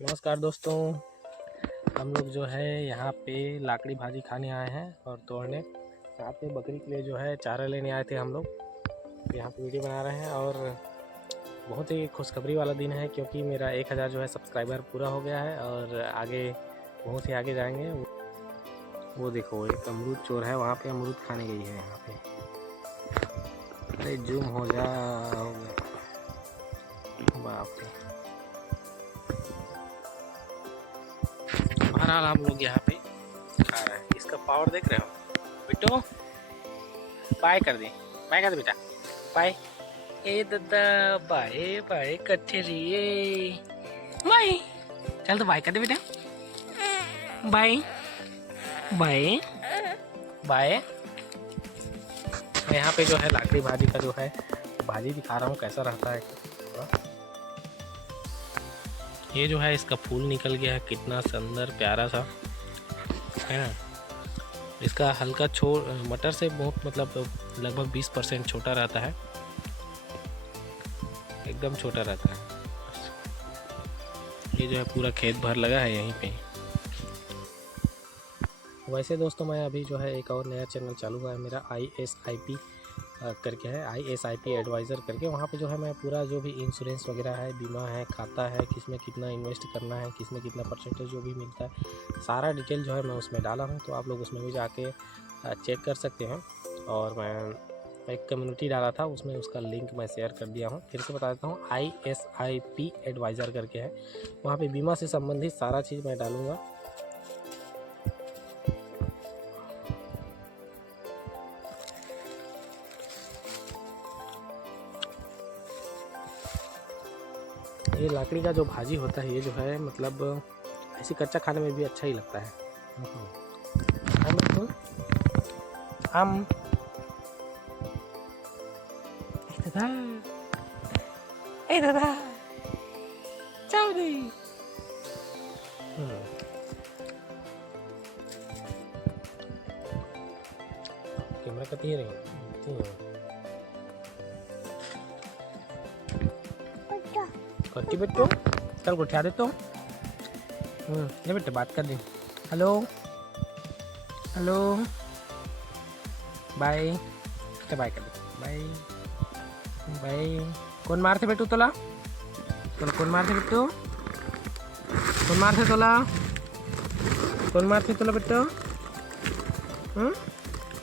नमस्कार दोस्तों, हम लोग जो है यहाँ पे लाकड़ी भाजी खाने आए हैं और तोड़ने साथ में बकरी के लिए जो है चारा लेने आए थे हम लोग। यहाँ पे वीडियो बना रहे हैं और बहुत ही खुशखबरी वाला दिन है क्योंकि मेरा 1000 जो है सब्सक्राइबर पूरा हो गया है और आगे बहुत ही आगे जाएंगे। वो देखो एक अमरूद चोर है, वहाँ पे अमरूद खाने गई है। यहाँ पे अरे जूम हो जा, बाप रे। बहरहाल हम लोग यहाँ पे खा रहे हैं। इसका पावर देख रहे हो बेटो, बाय कर दे, बाय कर दे बेटा, बाय। ए दादा बाय बाय कट्ठे रहिए, बाय। चल तो बाय कर दे बेटा, बाय बाय बाय। यहाँ पे जो है लाकड़ी भाजी का जो है भाजी दिखा रहा हूँ कैसा रहता है। ये जो है इसका फूल निकल गया है, कितना सुंदर प्यारा सा है ना। इसका हल्का मटर से बहुत मतलब लगभग 20% छोटा रहता है, एकदम छोटा रहता है। ये जो है पूरा खेत भर लगा है यहीं पे। वैसे दोस्तों मैं अभी जो है एक और नया चैनल चालू हुआ है मेरा, ISIP करके है, ISIP एडवाइज़र करके। वहाँ पे जो है मैं पूरा जो भी इंश्योरेंस वगैरह है, बीमा है, खाता है, किस में कितना इन्वेस्ट करना है, किस में कितना परसेंटेज जो भी मिलता है, सारा डिटेल जो है मैं उसमें डाला हूँ। तो आप लोग उसमें भी जाके चेक कर सकते हैं। और मैं एक कम्युनिटी डाला था, उसमें उसका लिंक मैं शेयर कर दिया हूँ। फिर से बता देता हूँ, ISIP एडवाइज़र करके है। वहाँ पर बीमा से संबंधित सारा चीज़ मैं डालूँगा। ये लाकड़ी का जो भाजी होता है, ये जो है मतलब ऐसे कच्चा खाने में भी अच्छा ही लगता है। हम दादा, ए दादा चाव दे। कैमरा कती है कट्टी बेटो, चल उठा दे तो। ये बेटे बात कर दे, हेलो हेलो बाय, बाय कर दे, बाय बाय। कौन मारते बेटू तोला, तोला कौन मारते बेटू, कौन मारते तोला, कौन मारते तोला बेटो?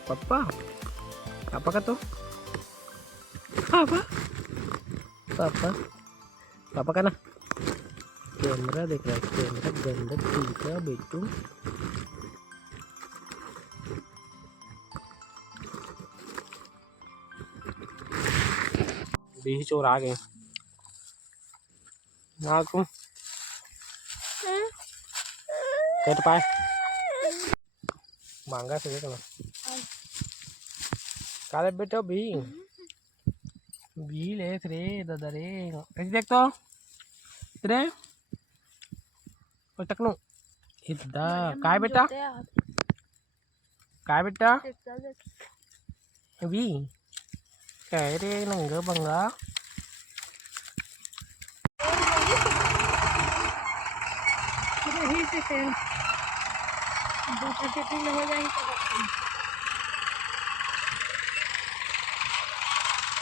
पापा, पापा का तो पापा, पापा पापा का ना। कैमरा देख रहा है, कैमरा गंदा चूका बेटू। बीही चोर आ गए ना तुम कट पाए मांगा से देखना काले बेटा भी ले रे दादा रे। ऐसे देख तो रे टकनू इदा काय बेटा, काय बेटा भी काय रे नंग बंगा। ही से हो जाएगी।